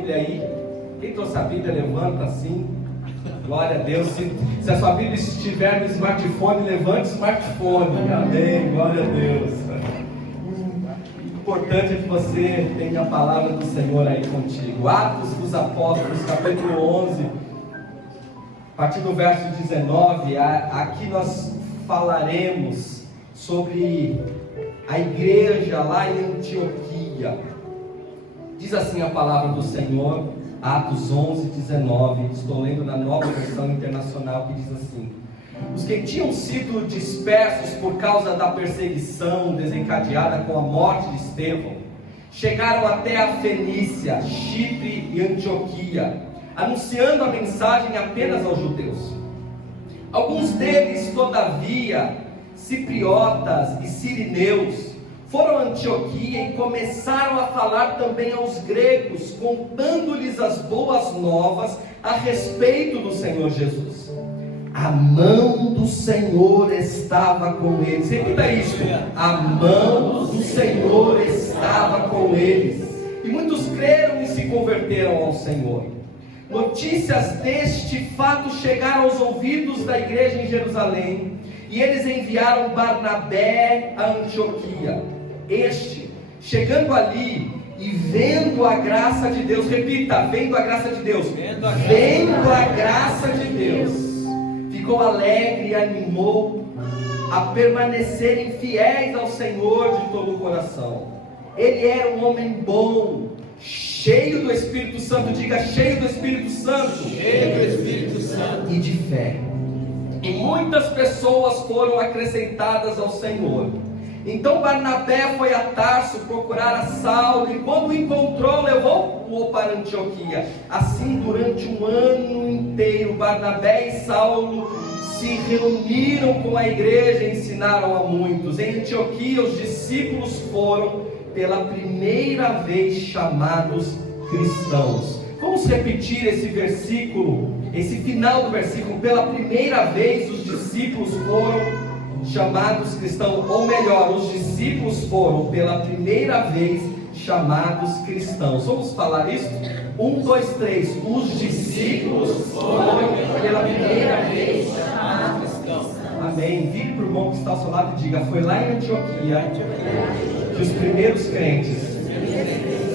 Bíblia aí. Quem trouxe a Bíblia, levanta assim. Glória a Deus. Se a sua Bíblia estiver no smartphone, levante o smartphone. Amém. Glória a Deus. O importante é que você tenha a palavra do Senhor aí contigo. Atos dos Apóstolos, capítulo 11, a partir do verso 19. Aqui nós falaremos sobre a igreja lá em Antioquia. Diz assim a palavra do Senhor, Atos 11, 19. Estou lendo na Nova Versão Internacional, que diz assim: os que tinham sido dispersos por causa da perseguição desencadeada com a morte de Estevão, chegaram até a Fenícia, Chipre e Antioquia, anunciando a mensagem apenas aos judeus. Alguns deles, todavia, cipriotas e sirineus, foram a Antioquia e começaram a falar também aos gregos, contando-lhes as boas novas a respeito do Senhor Jesus. A mão do Senhor estava com eles. Repita isso: a mão do Senhor estava com eles. E muitos creram e se converteram ao Senhor. Notícias deste fato chegaram aos ouvidos da igreja em Jerusalém, e eles enviaram Barnabé a Antioquia. Este, chegando ali e vendo a graça de Deus, repita, vendo a graça de Deus, vendo a graça de Deus, ficou alegre e animou a permanecerem fiéis ao Senhor de todo o coração. Ele era um homem bom, cheio do Espírito Santo. Diga: cheio do Espírito Santo. Cheio do Espírito Santo. E de fé. E muitas pessoas foram acrescentadas ao Senhor. Então Barnabé foi a Tarso procurar a Saulo, e quando o encontrou, levou-o para Antioquia. Assim, durante um ano inteiro, Barnabé e Saulo se reuniram com a igreja e ensinaram a muitos. Em Antioquia, os discípulos foram pela primeira vez chamados cristãos. Vamos repetir esse versículo, esse final do versículo. Pela primeira vez os discípulos foram chamados cristãos, ou melhor, os discípulos foram pela primeira vez chamados cristãos. Vamos falar isso? 1, 2, 3. Os discípulos foram pela primeira vez chamados cristãos. Amém. Vire para o irmão que está ao seu lado e diga: foi lá em Antioquia que os primeiros crentes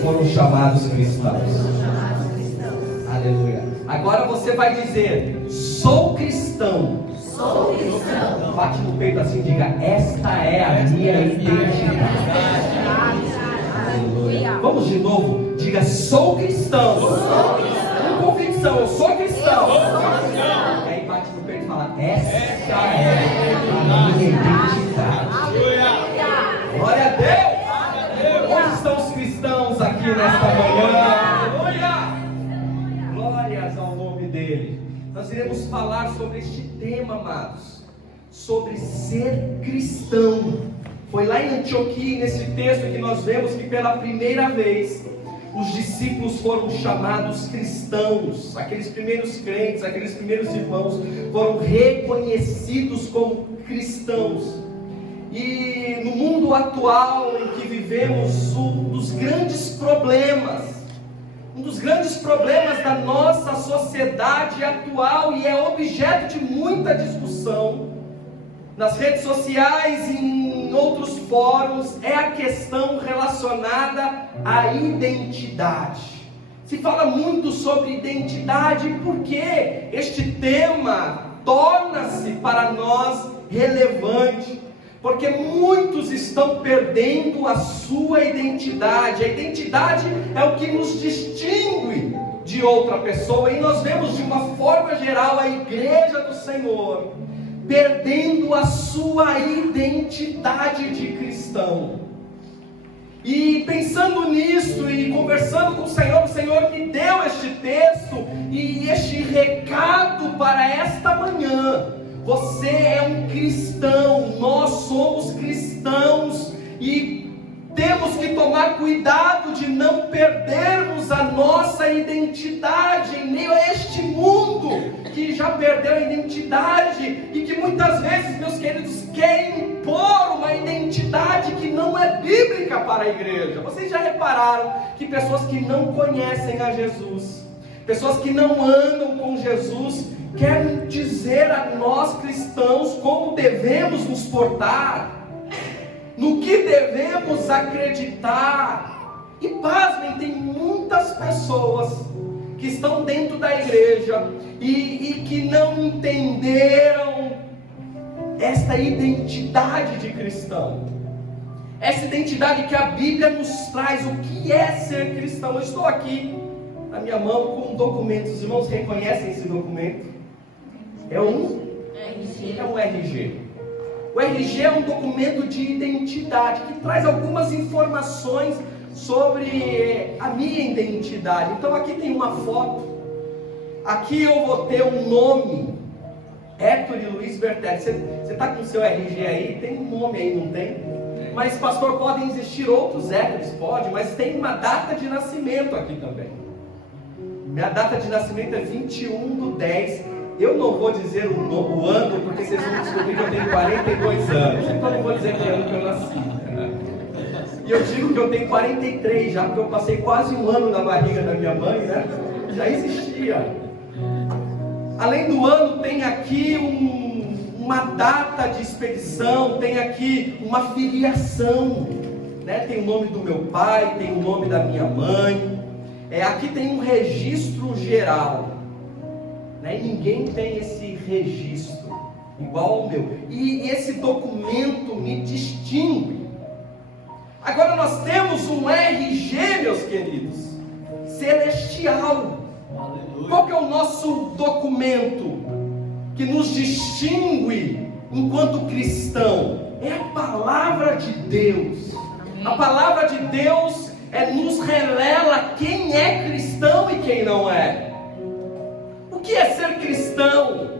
foram chamados cristãos. Aleluia. Agora você vai dizer: sou cristão. Sou cristão. Bate no peito assim e diga: esta é a minha identidade. Aleluia. Vamos de novo. Diga: sou cristão. Com convicção: eu sou cristão. E aí bate no peito e fala: esta é a minha identidade. Glória a Deus. Onde estão os cristãos aqui nesta manhã? Glórias ao nome dele. Nós iremos falar sobre este tema, amados, sobre ser cristão. Foi lá em Antioquia, nesse texto, que nós vemos que pela primeira vez os discípulos foram chamados cristãos. Aqueles primeiros crentes, aqueles primeiros irmãos foram reconhecidos como cristãos. E no mundo atual em que vivemos, um dos grandes problemas da nossa sociedade atual, e é objeto de muita discussão nas redes sociais e em outros fóruns, é a questão relacionada à identidade. Se fala muito sobre identidade porque este tema torna-se para nós relevante, porque muitos estão perdendo a sua identidade. A identidade é o que nos distingue de outra pessoa, e nós vemos de uma forma geral a igreja do Senhor perdendo a sua identidade de cristão. E pensando nisso e conversando com o Senhor me deu este texto e este recado para esta manhã. Você é um cristão, nós somos cristãos, e temos que tomar cuidado de não perdermos a nossa nossa identidade em meio a este mundo que já perdeu a identidade e que muitas vezes, meus queridos, quer impor uma identidade que não é bíblica para a igreja. Vocês já repararam que pessoas que não conhecem a Jesus, pessoas que não andam com Jesus, querem dizer a nós cristãos como devemos nos portar, no que devemos acreditar. E pasmem, tem muitas pessoas que estão dentro da igreja e que não entenderam esta identidade de cristão, essa identidade que a Bíblia nos traz. O que é ser cristão? Eu estou aqui na minha mão com um documento. Os irmãos reconhecem esse documento? É um RG. O RG é um documento de identidade que traz algumas informações sobre a minha identidade. Então aqui tem uma foto, aqui eu vou ter um nome, Héctor Luiz Bertelli. Você está com o seu RG aí? Tem um nome aí, não tem? Mas pastor, podem existir outros Héctores? Pode, mas tem uma data de nascimento aqui também. Minha data de nascimento é 21/10. Eu não vou dizer o ano, porque vocês vão descobrir que eu tenho 42 anos. Então eu não vou dizer que ano que eu nasci. E eu digo que eu tenho 43 já, porque eu passei quase um ano na barriga da minha mãe, né? Já existia. Além do ano, tem aqui uma data de expedição, tem aqui uma filiação, né? Tem o nome do meu pai, tem o nome da minha mãe. Aqui tem um registro geral, né? Ninguém tem esse registro igual ao meu. E esse documento me distingue. Agora nós temos um RG, meus queridos, celestial. Qual que é o nosso documento que nos distingue enquanto cristão? É a palavra de Deus. A palavra de Deus nos revela quem é cristão e quem não é. O que é ser cristão?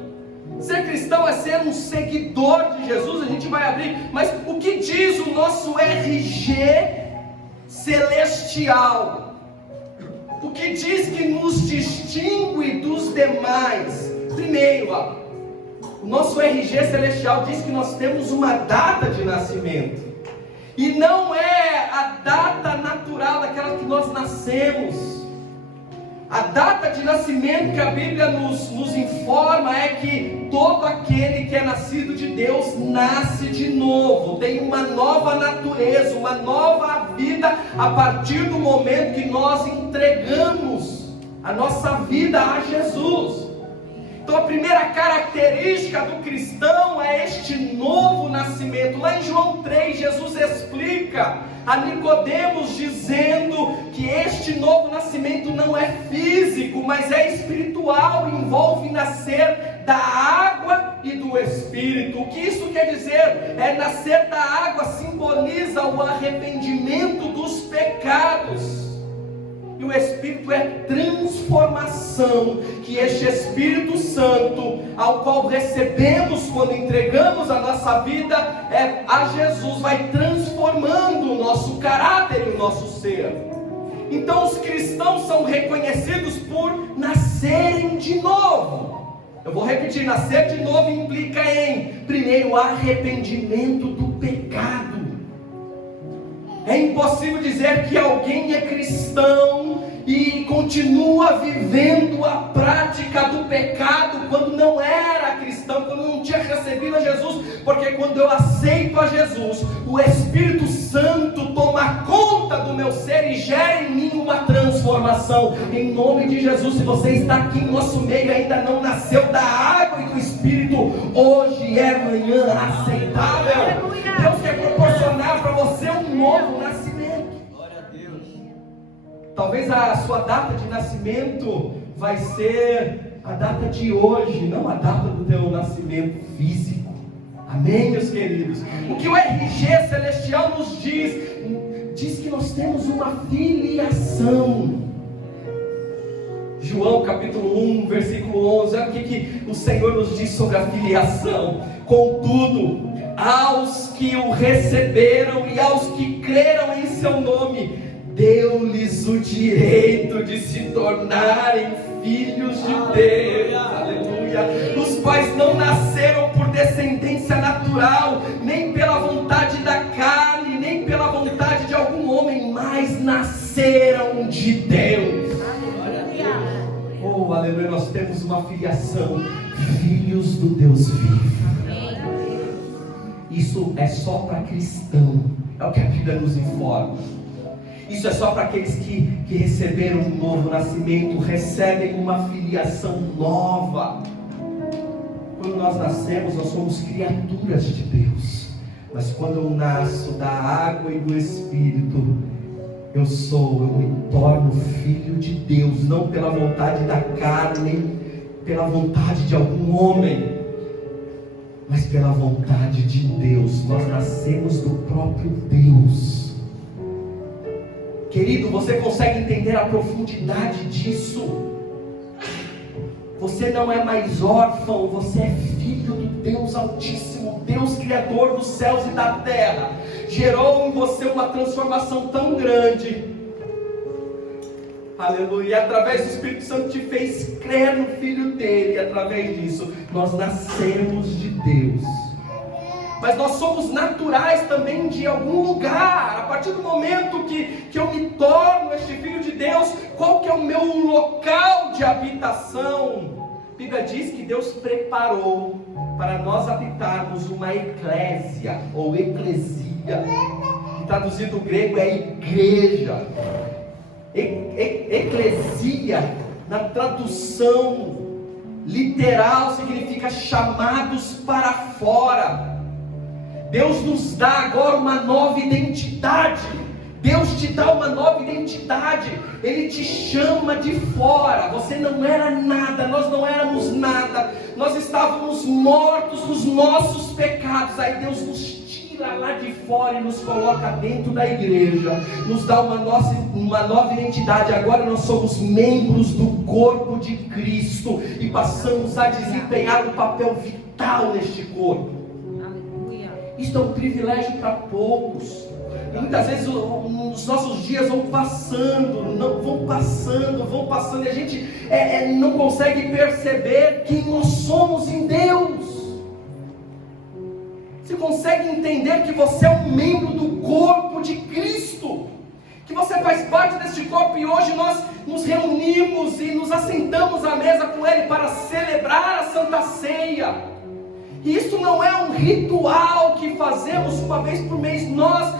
Ser cristão é ser um seguidor de Jesus. A gente vai abrir, mas o que diz o nosso RG celestial? O que diz que nos distingue dos demais? Primeiro, o nosso RG celestial diz que nós temos uma data de nascimento. E não é a data natural daquela que nós nascemos. A data de nascimento que a Bíblia nos informa é que todo aquele que é nascido de Deus nasce de novo, tem uma nova natureza, uma nova vida a partir do momento que nós entregamos a nossa vida a Jesus. Então a primeira característica do cristão é este novo nascimento. Lá em João 3, Jesus explica a Nicodemos dizendo que este novo nascimento não é físico, mas é espiritual, envolve nascer da água e do Espírito. O que isso quer dizer? Nascer da água simboliza o arrependimento dos pecados. E o Espírito é transformação, que este Espírito Santo, ao qual recebemos quando entregamos a nossa vida a Jesus, vai transformando o nosso caráter e o nosso ser. Então os cristãos são reconhecidos por nascerem de novo. Eu vou repetir, nascer de novo implica em, primeiro, arrependimento do pecado. É impossível dizer que alguém é cristão e continua vivendo a prática do pecado quando não era cristão, quando não tinha recebido a Jesus, porque quando eu aceito a Jesus, o Espírito Santo toma conta do meu ser e gera em mim uma transformação. Em nome de Jesus, se você está aqui em nosso meio e ainda não nasceu da água e do Espírito, hoje é manhã aceitável. Deus quer proporcionar para você um novo nascimento. Glória a Deus. Talvez a sua data de nascimento vai ser a data de hoje, não a data do teu nascimento físico. Amém, meus queridos? O que o RG celestial nos diz? Diz que nós temos uma filiação. João capítulo 1, versículo 11. Olha o que o Senhor nos diz sobre a filiação. Contudo, aos que o receberam e aos que creram em seu nome, deu-lhes o direito de se tornarem filhos de Deus. Aleluia. Os quais não nasceram por descendência natural, nem pela vontade da carne, nem pela vontade de algum homem, mas nasceram de Deus. Oh, aleluia, nós temos uma filiação, filhos do Deus vivo. Isso é só para cristão, é o que a Bíblia nos informa. Isso é só para aqueles que receberam um novo nascimento, recebem uma filiação nova. Quando nós nascemos, nós somos criaturas de Deus. Mas quando eu nasço da água e do Espírito, eu me torno filho de Deus, não pela vontade da carne, nem pela vontade de algum homem, mas pela vontade de Deus. Nós nascemos do próprio Deus. Querido, você consegue entender a profundidade disso? Você não é mais órfão, você é filho do Deus Altíssimo, Deus Criador dos céus e da terra. Gerou em você uma transformação tão grande. Aleluia. E através do Espírito Santo te fez crer no Filho dele. E através disso, nós nascemos de Deus. Mas nós somos naturais também de algum lugar. A partir do momento que eu me torno este Filho de Deus, qual que é o meu local de habitação? A Bíblia diz que Deus preparou para nós habitarmos uma eclésia, ou eclesia, que traduzido do grego é igreja. Eclesia, na tradução literal, significa chamados para fora. Deus nos dá agora uma nova identidade. Deus te dá uma nova identidade. Ele te chama de fora. Você não era nada, nós não éramos nada. Nós estávamos mortos nos nossos pecados. Aí Deus nos tira lá de fora e nos coloca dentro da igreja. Nos dá uma nova identidade. Agora nós somos membros do corpo de Cristo e passamos a desempenhar um papel vital neste corpo. Isso é um privilégio para poucos. E muitas vezes os nossos dias vão passando, e a gente não consegue perceber quem nós somos em Deus. Você consegue entender que você é um membro do corpo de Cristo, que você faz parte deste corpo, e hoje nós nos reunimos e nos assentamos à mesa com Ele para celebrar a Santa Ceia. E isso não é um ritual que fazemos uma vez por mês. Nós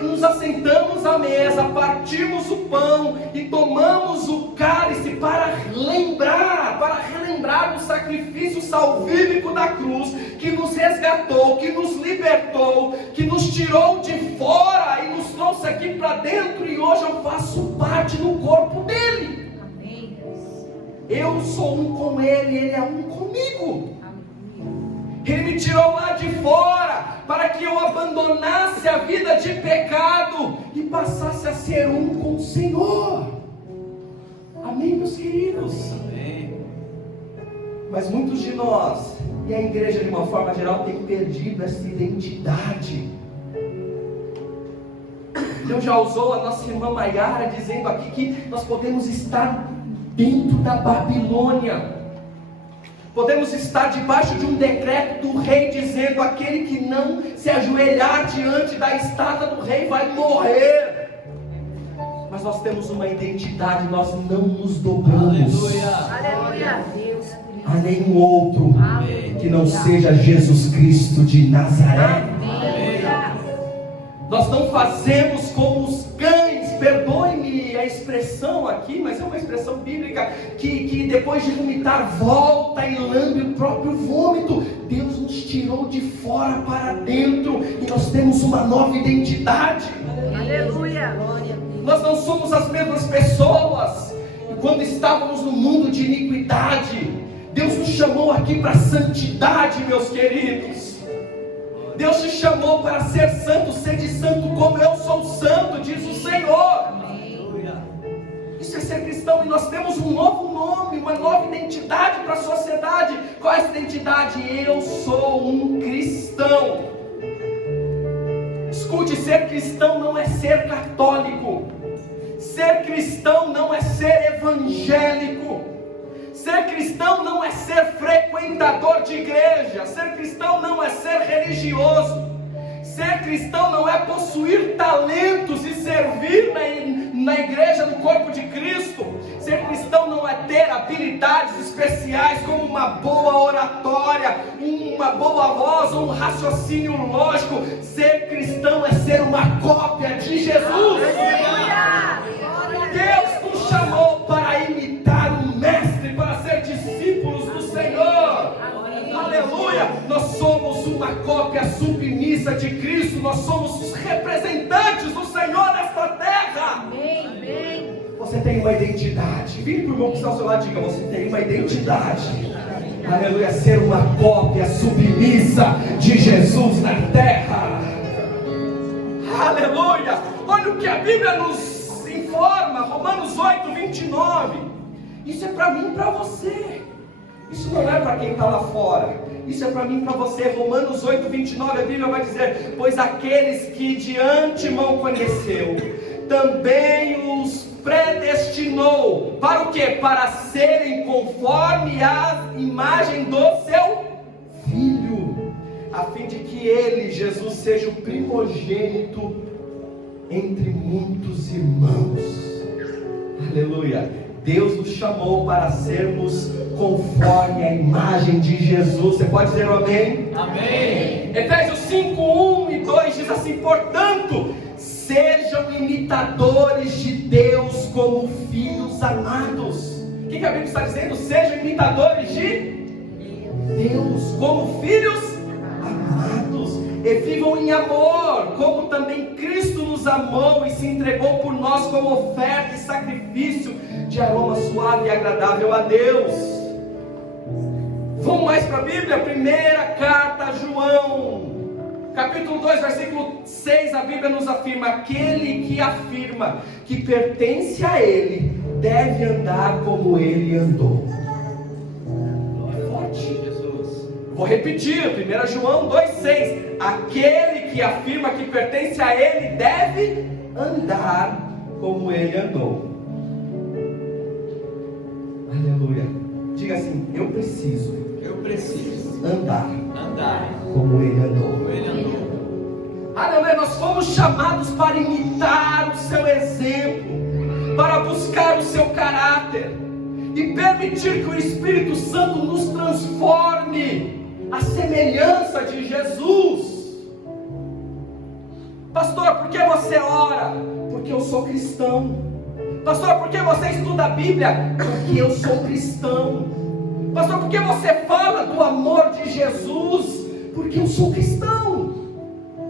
nos assentamos à mesa, partimos o pão e tomamos o cálice para relembrar do sacrifício salvífico da cruz, que nos resgatou, que nos libertou, que nos tirou de fora e nos trouxe aqui para dentro, e hoje eu faço parte do corpo dele. Amém. Eu sou um com ele, ele é um comigo. Ele me tirou lá de fora para que eu abandonasse a vida de pecado e passasse a ser um com o Senhor. Amém, meus queridos? Amém. Mas muitos de nós, e a igreja de uma forma geral, tem perdido essa identidade. Deus já usou a nossa irmã Maiara dizendo aqui que nós podemos estar dentro da Babilônia. Podemos estar debaixo de um decreto do rei dizendo: aquele que não se ajoelhar diante da estátua do rei vai morrer. Mas nós temos uma identidade, nós não nos dobramos Aleluia. a nenhum outro que não seja Jesus Cristo de Nazaré. Nós não fazemos como os cães, perdoe-me a expressão aqui, mas é uma expressão bíblica, que depois de vomitar, volta e lambe o próprio vômito. Deus nos tirou de fora para dentro, e nós temos uma nova identidade. Aleluia. Nós não somos as mesmas pessoas. E quando estávamos no mundo de iniquidade, Deus nos chamou aqui para santidade, meus queridos. Deus te chamou para ser santo, sede santo como eu sou santo, diz o Senhor. Isso é ser cristão, e nós temos um novo nome, uma nova identidade para a sociedade. Qual é essa identidade? Eu sou um cristão. Escute, ser cristão não é ser católico. Ser cristão não é ser evangélico. Ser cristão não é ser frequentador de igreja. Ser cristão não é ser religioso. Ser cristão não é possuir talentos e servir na igreja, no corpo de Cristo. Ser cristão não é ter habilidades especiais como uma boa oratória, uma boa voz ou um raciocínio lógico. Ser cristão é ser uma cópia de Jesus. Deus nos chamou para imitar o Mestre, para ser discípulos do Senhor. Aleluia! Nós somos uma cópia submissa de Cristo. Nós somos os representantes do Senhor nesta terra. Amém. Você tem uma identidade. Vire para o irmão que está ao seu lado e diga: você tem uma identidade. Aleluia! Ser uma cópia submissa de Jesus na terra. Aleluia! Olha o que a Bíblia nos informa. Romanos 8, 29. Isso é para mim e para você. Isso não é para quem está lá fora. Isso é para mim e para você. Romanos 8, 29, a Bíblia vai dizer: pois aqueles que de antemão conheceu, também os predestinou. Para o quê? Para serem conforme a imagem do seu Filho, a fim de que ele, Jesus, seja o primogênito entre muitos irmãos. Aleluia! Deus nos chamou para sermos conforme a imagem de Jesus. Você pode dizer amém? Amém. Efésios 5, 1 e 2 diz assim: portanto, sejam imitadores de Deus como filhos amados. O que a Bíblia está dizendo? Sejam imitadores de Deus como filhos amados. E vivam em amor, como também Cristo nos amou e se entregou por nós como oferta e sacrifício de aroma suave e agradável a Deus. Vamos mais para a Bíblia? Primeira carta a João, capítulo 2, versículo 6, a Bíblia nos afirma: aquele que afirma que pertence a Ele, deve andar como Ele andou. É forte, Jesus. Vou repetir, 1 João 2, 6, aquele que afirma que pertence a Ele, deve andar como Ele andou. Aleluia. Diga assim: eu preciso andar como Ele andou. Aleluia. Nós fomos chamados para imitar o seu exemplo, para buscar o seu caráter e permitir que o Espírito Santo nos transforme à semelhança de Jesus. Pastor, por que você ora? Porque eu sou cristão. Pastor, por que você estuda a Bíblia? Porque eu sou cristão. Pastor, por que você fala do amor de Jesus? Porque eu sou cristão.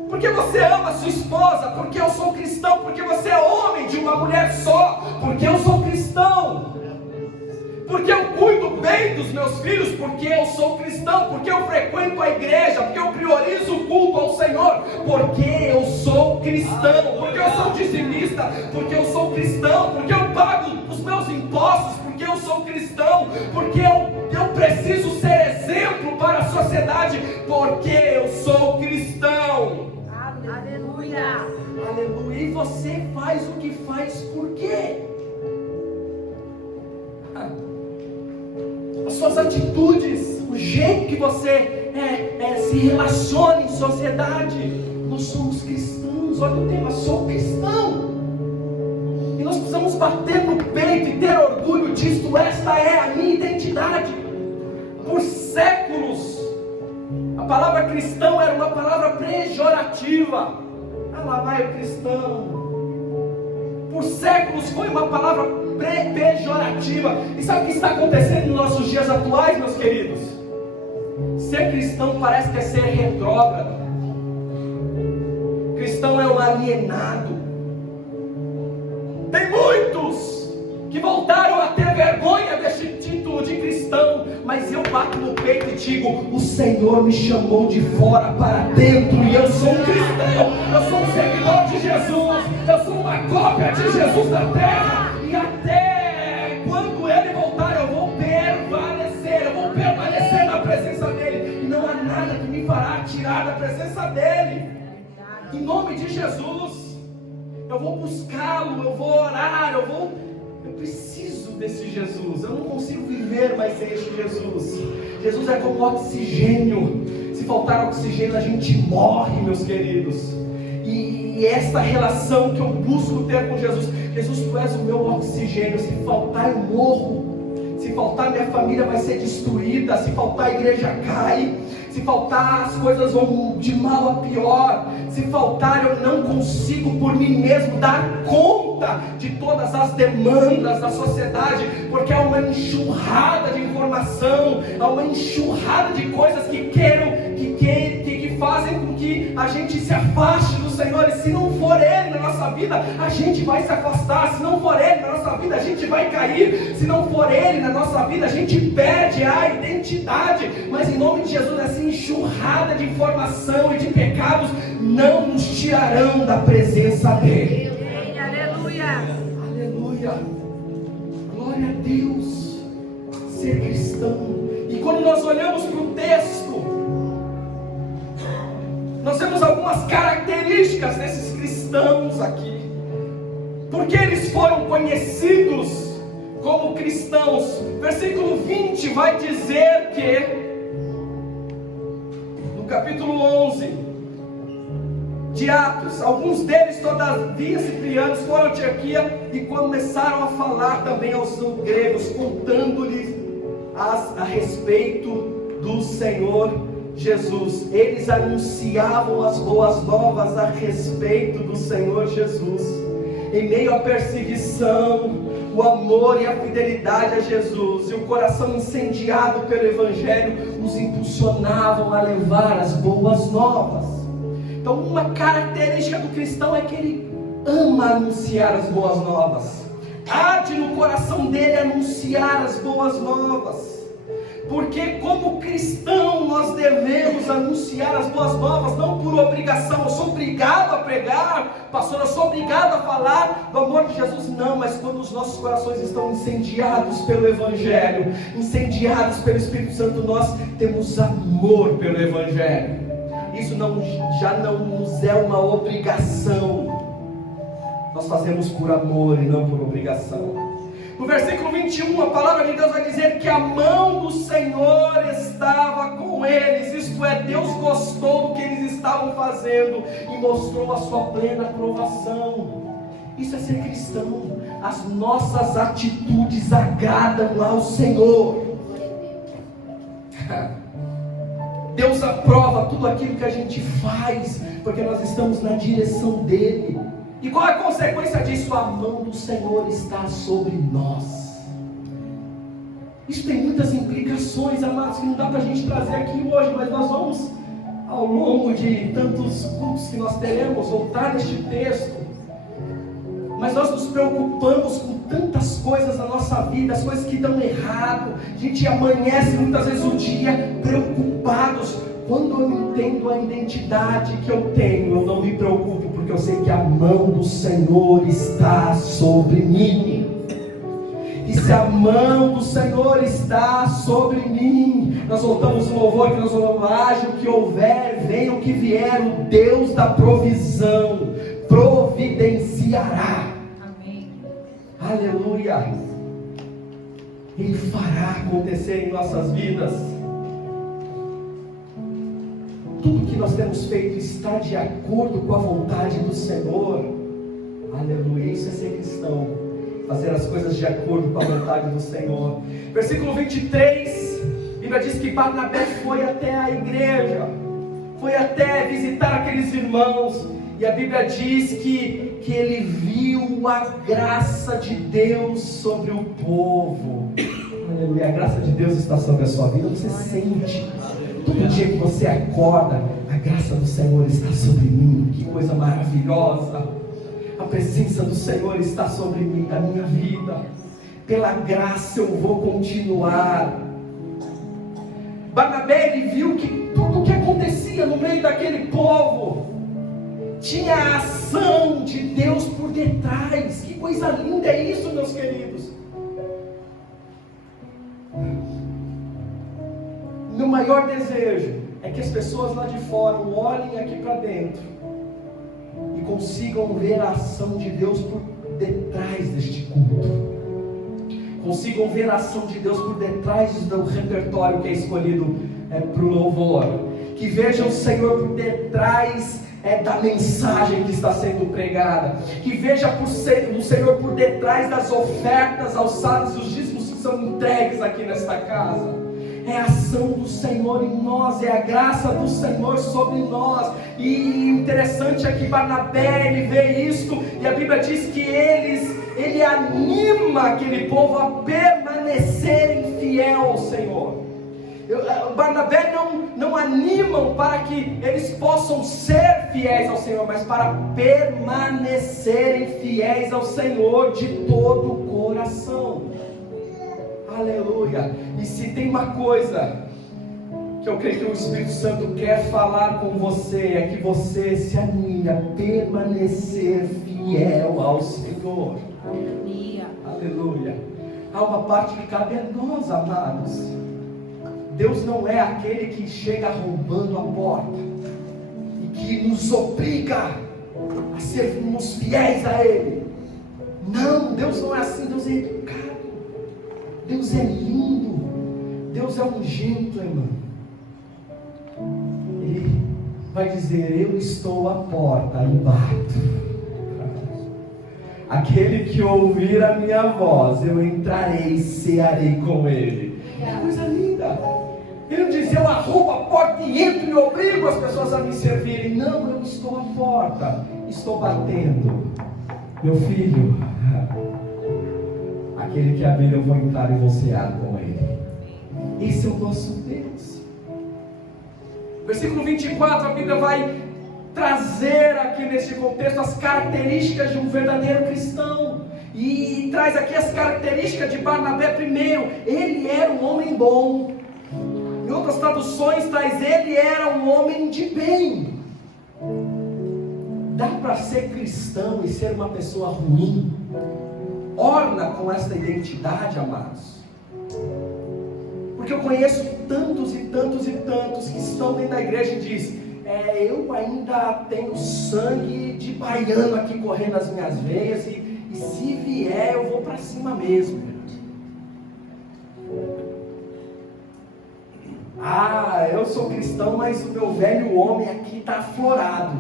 Por que você ama sua esposa? Porque eu sou cristão. Porque você é homem de uma mulher só? Porque eu sou cristão. Porque eu cuido bem dos meus filhos? Porque eu sou cristão. Porque eu frequento a igreja? Porque eu priorizo o culto ao Senhor? Porque eu sou cristão. Porque eu sou dizimista? Porque eu sou cristão. Porque eu pago os meus impostos? Porque eu sou cristão. Porque eu preciso ser exemplo para a sociedade? Porque eu sou cristão. Aleluia. Aleluia. E você faz o que faz por quê? As suas atitudes, o jeito que você se relaciona em sociedade. Nós somos cristãos. Olha o tema: sou cristão. E nós precisamos bater no peito e ter orgulho disso. Esta é a minha identidade. Por séculos, a palavra cristão era uma palavra pejorativa. Ah, lá vai o cristão. Por séculos foi uma palavra pejorativa. E sabe o que está acontecendo nos nossos dias atuais, meus queridos? Ser cristão parece que é ser retrógrado. Cristão é um alienado. Tem muitos que voltaram a ter vergonha deste título de cristão. Mas eu bato no peito e digo: o Senhor me chamou de fora para dentro. E eu sou um cristão. Eu sou um seguidor de Jesus. Eu sou uma cópia de Jesus na terra. E até quando Ele voltar, eu vou permanecer na presença dEle. E não há nada que me fará tirar da presença dEle. Em nome de Jesus. eu vou buscá-lo, eu vou orar, eu preciso desse Jesus. Eu não consigo viver mais sem este Jesus. Jesus é como oxigênio. Se faltar oxigênio, a gente morre, meus queridos. E essa relação que eu busco ter com Jesus: Jesus, tu és o meu oxigênio. Se faltar, eu morro. Se faltar, minha família vai ser destruída. Se faltar, a igreja cai. Se faltar, as coisas vão de mal a pior. Se faltar, eu não consigo por mim mesmo dar conta de todas as demandas da sociedade, porque há uma enxurrada de informação, há uma enxurrada de coisas que fazem com que a gente se afaste do Senhor. E se não for Ele na nossa vida, a gente vai se afastar. Se não for Ele na nossa vida, a gente vai cair. Se não for Ele na nossa vida, a gente perde a identidade. Mas em nome de Jesus, essa enxurrada de informação e de pecados não nos tirarão da presença dEle. Aleluia. Aleluia. Glória a Deus. Ser cristão. E quando nós olhamos para o texto, nós temos algumas características desses cristãos aqui. Porque eles foram conhecidos como cristãos. Versículo 20 vai dizer que, no capítulo 11 de Atos, alguns deles, todavia ciprianos, foram a Antioquia e começaram a falar também aos gregos, contando-lhes a respeito do Senhor Jesus. Eles anunciavam as boas novas a respeito do Senhor Jesus. Em meio à perseguição, o amor e a fidelidade a Jesus e o coração incendiado pelo Evangelho os impulsionavam a levar as boas novas. Então, uma característica do cristão é que ele ama anunciar as boas novas. Arde no coração dele anunciar as boas novas. Porque como cristão nós devemos anunciar as boas novas, não por obrigação. Eu sou obrigado a pregar, pastor, eu sou obrigado a falar do amor de Jesus. Não, mas quando os nossos corações estão incendiados pelo Evangelho, incendiados pelo Espírito Santo, nós temos amor pelo Evangelho. Isso já não nos é uma obrigação. Nós fazemos por amor e não por obrigação. No versículo 21, a palavra de Deus vai dizer que a mão do Senhor estava com eles. Isto é, Deus gostou do que eles estavam fazendo e mostrou a sua plena aprovação. Isso é ser cristão. As nossas atitudes agradam ao Senhor. Deus aprova tudo aquilo que a gente faz, porque nós estamos na direção dEle. E qual é a consequência disso? A mão do Senhor está sobre nós. Isso tem muitas implicações, amados, que não dá para a gente trazer aqui hoje, mas nós vamos, ao longo de tantos cultos que nós teremos, voltar neste texto. Mas nós nos preocupamos com tantas coisas na nossa vida, as coisas que dão errado. A gente amanhece muitas vezes o dia preocupados. Quando eu entendo a identidade que eu tenho, eu não me preocupo, porque eu sei que a mão do Senhor está sobre mim. E se a mão do Senhor está sobre mim, nós voltamos no louvor que nós falamos: haja o que houver, venha o que vier, o Deus da provisão providenciará. Amém. Aleluia. Ele fará acontecer em nossas vidas. Tudo que nós temos feito está de acordo com a vontade do Senhor. Aleluia. Isso é ser cristão, fazer as coisas de acordo com a vontade do Senhor. Versículo 23, a Bíblia diz que Barnabé foi até a igreja, foi até visitar aqueles irmãos, e a Bíblia diz que ele viu a graça de Deus sobre o povo. Aleluia. A graça de Deus está sobre a sua vida. Você sente todo dia que você acorda: a graça do Senhor está sobre mim. Que coisa maravilhosa. A presença do Senhor está sobre mim, a minha vida. Pela graça eu vou continuar. Barnabé, ele viu que tudo o que acontecia no meio daquele povo tinha a ação de Deus por detrás. Que coisa linda é isso, meus queridos. Meu maior desejo é que as pessoas lá de fora olhem aqui para dentro, e consigam ver a ação de Deus por detrás deste culto, consigam ver a ação de Deus por detrás do repertório que é escolhido para o louvor, que vejam o Senhor por detrás da mensagem que está sendo pregada, que veja o Senhor por detrás das ofertas alçadas, os dízimos que são entregues aqui nesta casa. É a ação do Senhor em nós, é a graça do Senhor sobre nós. E interessante é que Barnabé, ele vê isto, e a Bíblia diz que ele anima aquele povo a permanecerem fiel ao Senhor. Barnabé não animam para que eles possam ser fiéis ao Senhor, mas para permanecerem fiéis ao Senhor de todo o coração. Aleluia. E se tem uma coisa que eu creio que o Espírito Santo quer falar com você, é que você se anime a permanecer fiel ao Senhor. Aleluia. Aleluia. Há uma parte que cabe a nós, amados. Deus não é aquele que chega arrombando a porta e que nos obriga a sermos fiéis a Ele. Não, Deus não é assim. Deus é educado, Deus é lindo, Deus é um gentleman. Ele vai dizer: eu estou à porta e bato. Aquele que ouvir a minha voz, eu entrarei e cearei com ele. Que coisa linda! Ele não diz: eu arrumo a porta e entro e obrigo as pessoas a me servirem. Não, eu estou à porta, estou batendo. Meu filho, aquele que abrir, eu vou entrar e vou cear com ele. Esse é o nosso Deus. Versículo 24, a Bíblia vai trazer aqui neste contexto as características de um verdadeiro cristão. E traz aqui as características de Barnabé. Primeiro, ele era um homem bom. Em outras traduções traz: ele era um homem de bem. Dá para ser cristão e ser uma pessoa ruim? Orna com esta identidade, amados. Porque eu conheço tantos e tantos e tantos que estão dentro da igreja e dizem: eu ainda tenho sangue de baiano aqui correndo nas minhas veias, e se vier eu vou para cima mesmo. Eu sou cristão, mas o meu velho homem aqui está aflorado.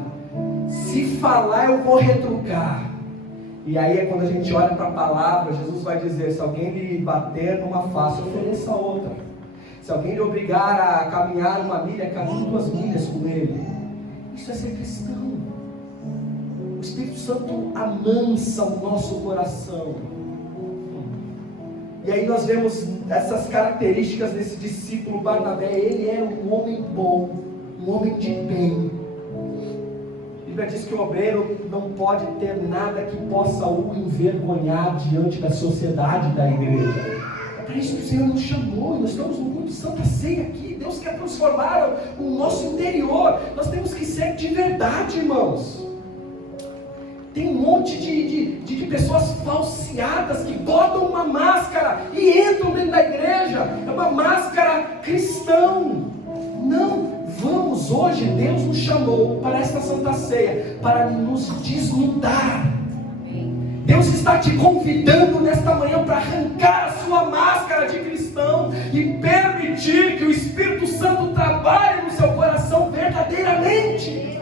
Se falar eu vou retrucar. E aí é quando a gente olha para a palavra, Jesus vai dizer: se alguém lhe bater numa face, ofereça outra. Se alguém lhe obrigar a caminhar 1 milha, caminhe 2 milhas com ele. Isso é ser cristão. O Espírito Santo amansa o nosso coração. E aí nós vemos essas características desse discípulo Barnabé. Ele era um homem bom, um homem de bem. A Bíblia diz que o obreiro não pode ter nada que possa o envergonhar diante da sociedade da igreja. É para isso que o Senhor nos chamou. Nós estamos no culto de Santa Ceia aqui. Deus quer transformar o nosso interior. Nós temos que ser de verdade, irmãos. Tem um monte de pessoas falseadas que botam uma máscara e entram dentro da igreja. É uma máscara cristã. Não, vamos hoje, Deus nos chamou para esta Santa Ceia, para nos desnudar. Deus está te convidando nesta manhã para arrancar a sua máscara de cristão e permitir que o Espírito Santo trabalhe no seu coração verdadeiramente.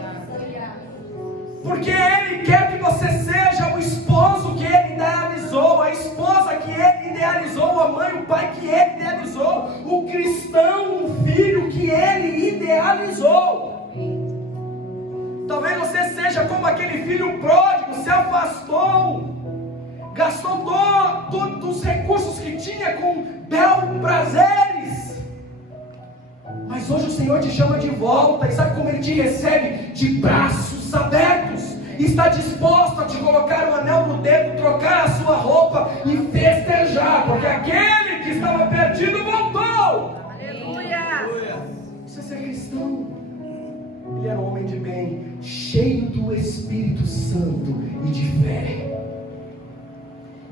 Porque Ele quer que você seja o esposo que Ele idealizou, a esposa que Ele idealizou, a mãe, o pai que Ele idealizou, o cristão, o filho que Ele idealizou. Talvez você seja como aquele filho pródigo, se afastou, gastou todos os recursos que tinha com bel prazeres. Mas hoje o Senhor te chama de volta. E sabe como Ele te recebe? De braços abertos. E está disposto a te colocar um anel no dedo, trocar a sua roupa e festejar, porque aquele que estava perdido voltou. Aleluia. Isso é ser cristão. Ele era um homem de bem, cheio do Espírito Santo e de fé.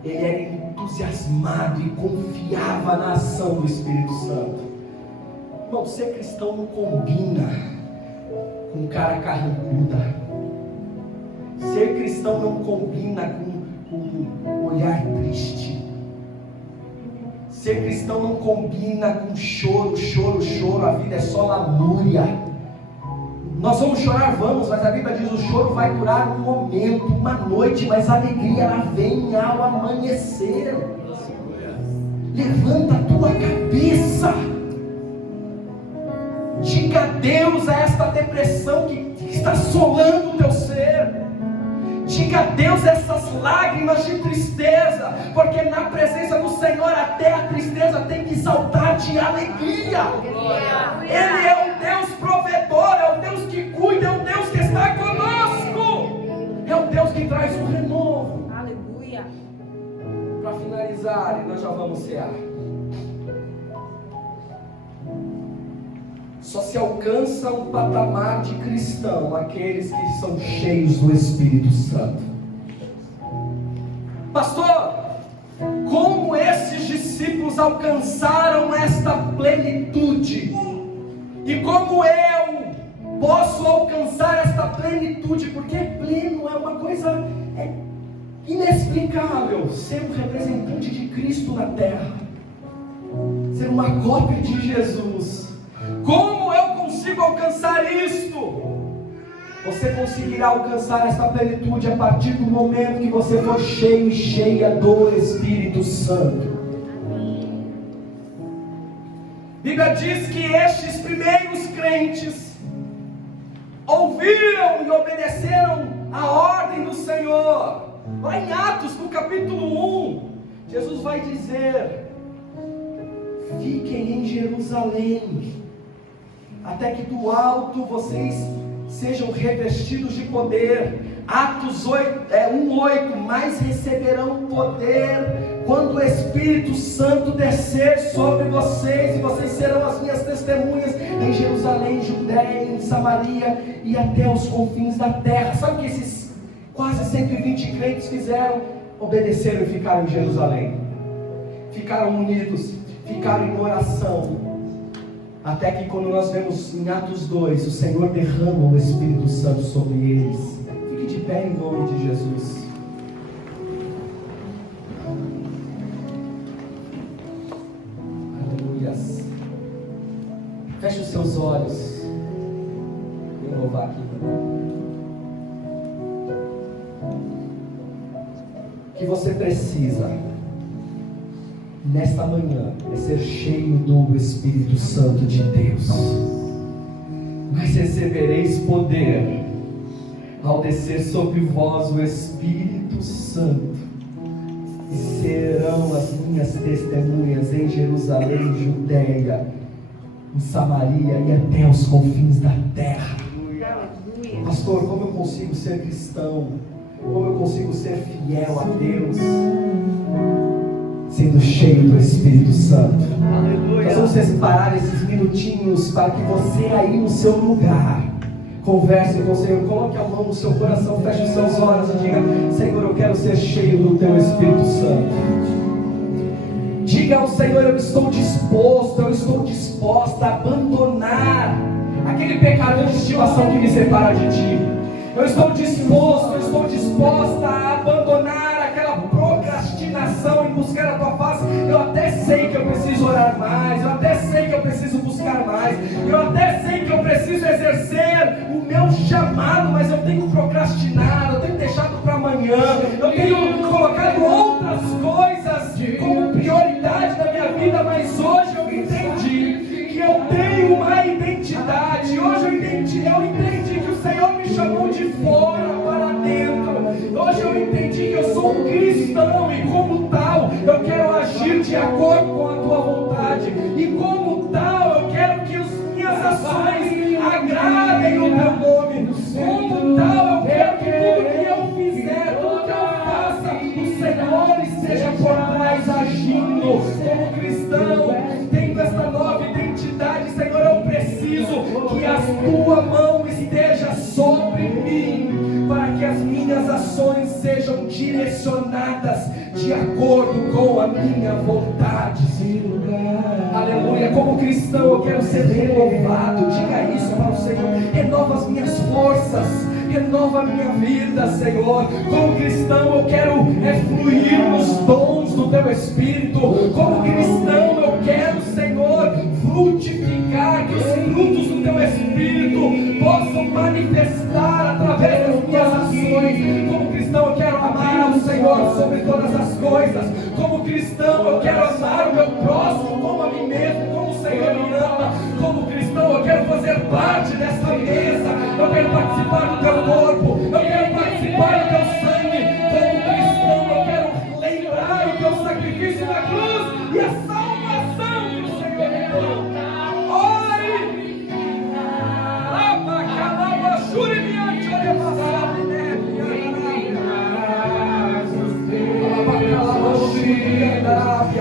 Ele era entusiasmado e confiava na ação do Espírito Santo. Irmão, ser cristão não combina com cara carrancuda. Ser cristão não combina com um olhar triste. Ser cristão não combina com choro. A vida é só lamúria. Nós vamos chorar, vamos, mas a Bíblia diz: o choro vai durar um momento, uma noite, mas a alegria ela vem ao amanhecer. Levanta a tua cabeça. Diga adeus a esta depressão que está assolando o teu ser. Diga adeus a essas lágrimas de tristeza, porque na presença do Senhor até a tristeza tem que saltar de alegria. Ele é o Deus provedor, é o Deus que cuida, é o Deus que está conosco, é o Deus que traz o renovo. Aleluia. Para finalizar, e nós já vamos cear. Só se alcança um patamar de cristão aqueles que são cheios do Espírito Santo. Pastor, como esses discípulos alcançaram esta plenitude? E como eu posso alcançar esta plenitude? Porque pleno é uma coisa inexplicável. Ser um representante de Cristo na terra, ser uma cópia de Jesus. Como eu consigo alcançar isto? Você conseguirá alcançar essa plenitude a partir do momento que você for cheio e cheia do Espírito Santo. A Bíblia diz que estes primeiros crentes ouviram e obedeceram a ordem do Senhor. Lá em Atos, no capítulo 1, Jesus vai dizer: fiquem em Jerusalém, até que do alto vocês sejam revestidos de poder. Atos 1:8, mas receberão poder quando o Espírito Santo descer sobre vocês, e vocês serão as minhas testemunhas em Jerusalém, Judéia, em Samaria e até os confins da terra. Sabe o que esses quase 120 crentes fizeram? Obedeceram e ficaram em Jerusalém, ficaram unidos, ficaram em oração. Até que quando nós vemos em Atos 2, o Senhor derrama o Espírito Santo sobre eles. Fique de pé em nome de Jesus. Aleluias. Feche os seus olhos. Vou louvar aqui. O que você precisa nesta manhã é ser cheio do Espírito Santo de Deus. Mas recebereis poder ao descer sobre vós o Espírito Santo, e serão as minhas testemunhas em Jerusalém, Judéia, em Samaria e até os confins da terra. Pastor, como eu consigo ser cristão? Como eu consigo ser fiel a Deus? Sendo cheio do Espírito Santo. Aleluia. Nós vamos separar esses minutinhos para que você aí no seu lugar converse com o Senhor. Coloque a mão no seu coração, feche os seus olhos e diga: Senhor, eu quero ser cheio do Teu Espírito Santo. Diga ao Senhor: eu estou disposta a abandonar aquele pecador de estimação que me separa de Ti. Eu estou disposta a abandonar aquela procrastinação em buscar a Tua face. Eu até sei que eu preciso orar mais, eu até sei que eu preciso buscar mais, eu até sei que eu preciso exercer o meu chamado, mas eu tenho procrastinado, eu tenho deixado para amanhã, eu tenho colocado outras coisas como prioridade na minha vida. Mas hoje eu entendi que eu tenho uma identidade. Hoje eu entendi que o Senhor me chamou de fora para dentro. Hoje eu entendi que eu sou um cristão, e como tal eu quero agir de acordo com a Tua vontade, e como tal eu quero que as minhas ações agradem o Teu nome. Como tal eu quero que tudo que eu fizer, tudo que eu faça, o Senhor esteja por trás agindo. Como cristão, tendo esta nova identidade, Senhor, eu preciso que a Tua mão esteja sobre mim, para que as minhas ações sejam direcionadas de acordo com a minha vontade. Aleluia. Como cristão eu quero ser renovado. Diga isso para o Senhor: renova as minhas forças, renova a minha vida, Senhor. Como cristão eu quero fluir nos dons do Teu Espírito. Como cristão eu quero, Senhor, frutificar, que os frutos do Teu Espírito possam manifestar através das minhas ações. Como cristão eu quero amar o Senhor sobre todas as coisas. Como cristão eu quero amar o meu próximo como a mim mesmo, como o Senhor me ama. Como cristão eu quero fazer parte dessa mesa. Eu quero participar do Teu corpo. Eu quero participar do Teu sangue. Como cristão eu quero lembrar o Teu sacrifício na cruz e a salvação que o Senhor me deu. Ore! Lava, calava, jure, minha chore, passar,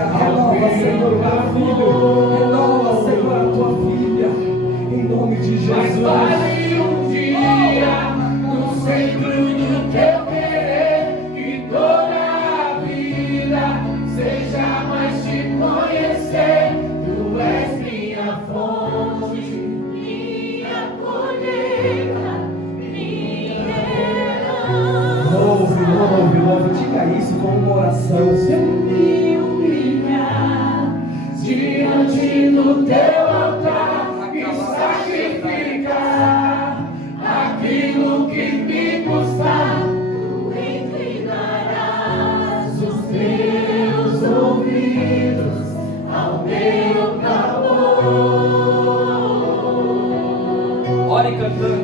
renova, Senhor, o teu filho. Renova, Senhor, a tua filha. Em nome de Jesus. Vale um dia no centro do teu querer, que toda a vida seja mais te conhecer. Tu és minha fonte, minha colheita, minha herança. Louve, diga isso com uma oração. Se eu me humilhar diante do teu altar e sacrificar aquilo que me custar, tu inclinarás os teus ouvidos ao meu clamor. Ore cantando.